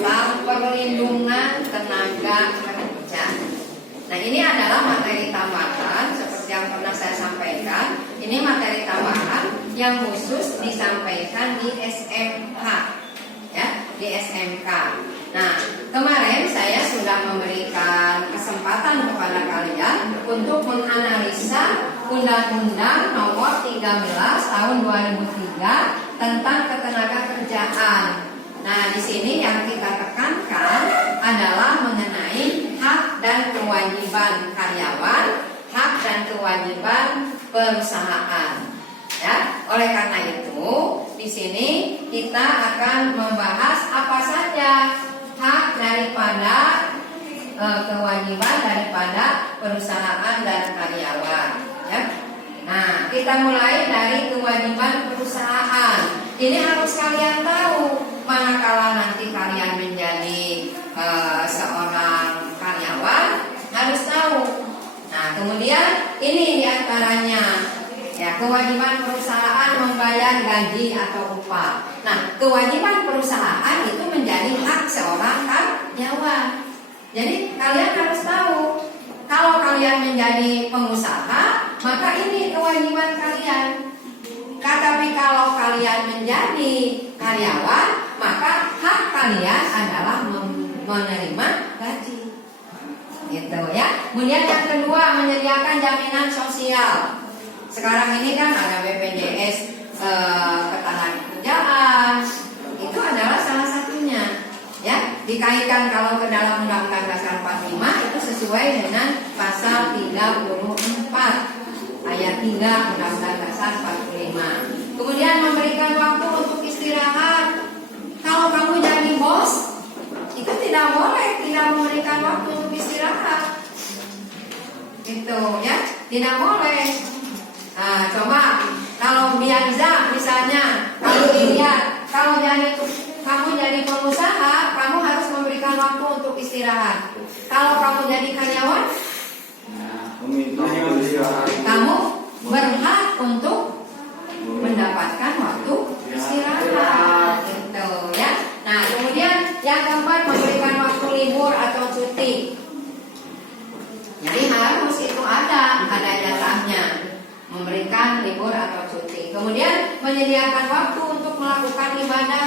tentang perlindungan tenaga kerja. Nah, ini adalah materi tambahan seperti yang pernah saya sampaikan. Ini materi tambahan yang khusus disampaikan di SMK, ya, di SMK. Nah, kemarin saya sudah memberikan kesempatan kepada kalian untuk menganalisa Undang-Undang Nomor 13 Tahun 2003 tentang Ketenagakerjaan. Nah, di sini yang kita tekankan adalah mengenai hak dan kewajiban karyawan, hak dan kewajiban perusahaan. Ya, oleh karena itu, di sini kita akan membahas apa saja hak daripada kewajiban daripada perusahaan dan karyawan. Ya. Nah, kita mulai dari kewajiban perusahaan. Ini harus kalian tahu. Manakala nanti kalian menjadi seorang karyawan, harus tahu. Nah, kemudian ini diantaranya, ya, kewajiban perusahaan membayar gaji atau upah. Nah, kewajiban perusahaan itu menjadi hak seorang karyawan. Jadi kalian harus tahu, kalau kalian menjadi pengusaha, maka ini kewajiban kalian. Tetapi kalau kalian menjadi karyawan, maka hak kalian adalah menerima gaji. Gitu ya. Kemudian yang kedua, menyediakan jaminan sosial. Sekarang ini kan ada BPJS Ketenagakerjaan. Itu adalah salah satunya. Ya, dikaitkan kalau ke dalam Undang-Undang Dasar 45 itu sesuai dengan pasal 34 ayat 3 Undang-Undang Dasar 45. Kemudian memberikan waktu untuk istirahat. Kalau kamu jadi bos, itu tidak boleh tidak memberikan waktu untuk istirahat. Gitu ya, tidak boleh. Nah, coba kalau biasa misalnya kamu dilihat, kalau kamu jadi pengusaha, kamu harus memberikan waktu untuk istirahat. Kalau kamu jadi karyawan, kamu berhak untuk mendapatkan waktu istirahat, gitu ya. Nah, kemudian yang keempat, memberikan waktu libur atau cuti. Jadi harus itu ada jatahnya, memberikan libur atau cuti. Kemudian menyediakan waktu untuk melakukan ibadah.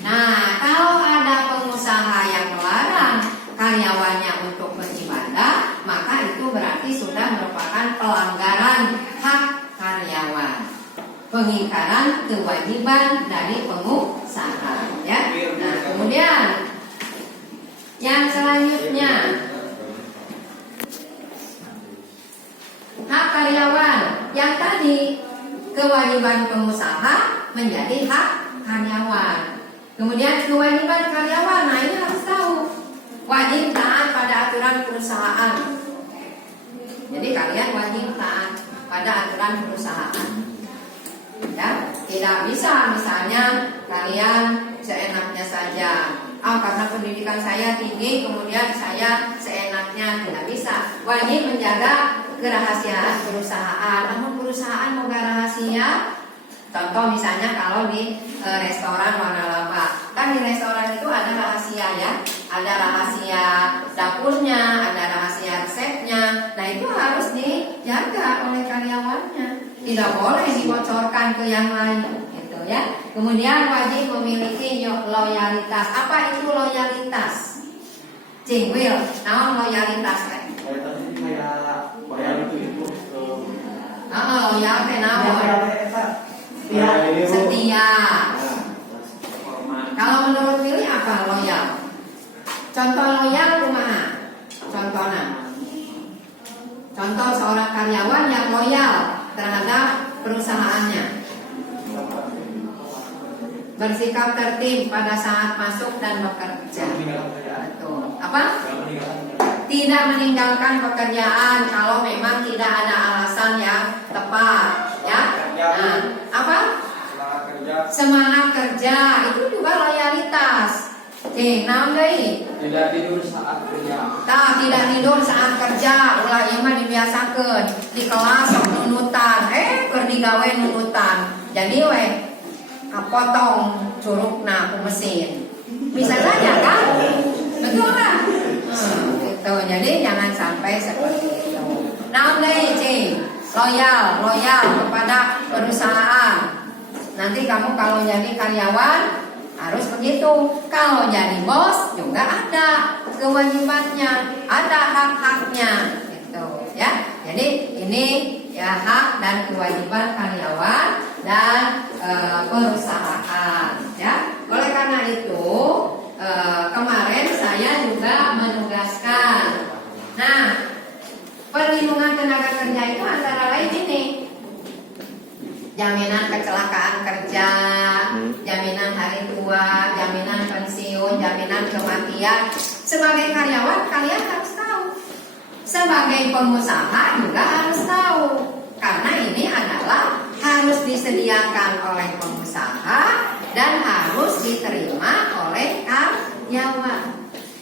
Nah, kalau ada pengusaha yang melarang karyawannya untuk beribadah, maka itu berarti sudah merupakan pelanggaran hak karyawan, pengingkaran kewajiban dari pengusaha. Ya. Nah, kemudian yang selanjutnya, hak karyawan. Yang tadi kewajiban pengusaha menjadi hak karyawan. Kemudian kewajiban karyawan, nah ini harus tahu, wajib taat pada aturan perusahaan. Jadi kalian wajib taat pada aturan perusahaan. Ya, tidak bisa misalnya kalian seenaknya saja. Karena pendidikan saya tinggi, kemudian saya seenaknya, tidak bisa. Wajib menjaga kerahasiaan perusahaan. Namun perusahaan mau rahasia. Contoh misalnya kalau di restoran warna-laba, kan di restoran itu ada rahasia ya, ada rahasia dapurnya, ada rahasia resepnya. Nah itu harus dijaga oleh karyawannya, tidak boleh dibocorkan ke yang lain, gitu ya. Kemudian wajib memiliki loyalitas. Apa itu loyalitas? Cingwil, naon loyalitas kan? Loyal teh naon? Setia. Kalau menurut Willy apa loyal? Contoh loyal kumaha? Contoh seorang karyawan yang loyal terhadap perusahaannya. Bersikap tertib pada saat masuk dan bekerja. Betul. Apa? Tidak meninggalkan pekerjaan kalau memang tidak ada alasan yang tepat. Ya. Nah, apa? Semangat kerja itu juga loyalitas. Naon deui? Tidak tidur saat kerja. Tidak tidur saat kerja. Ulah ieu mah dibiasakeun. Di kelas sok nunutan, keur digawe nunutan. Jadi we kapotong curugna ku mesin. Bisa saja kan? Jadi jangan sampai seperti itu. Nah, loyal kepada perusahaan. Nanti kamu kalau jadi karyawan harus begitu. Kalau jadi bos juga ada kewajibannya, ada hak-haknya, gitu ya. Jadi ini ya hak dan kewajiban karyawan dan perusahaan, ya. Oleh karena itu kemarin saya juga menugaskan. Nah, perlindungan tenaga kerja itu antara lain ini: jaminan kecelakaan kerja, jaminan hari tua, jaminan pensiun, jaminan kematian. Sebagai karyawan kalian harus tahu. Sebagai pengusaha juga harus tahu. Karena ini adalah harus disediakan oleh pengusaha dan harus diterima oleh karyawan.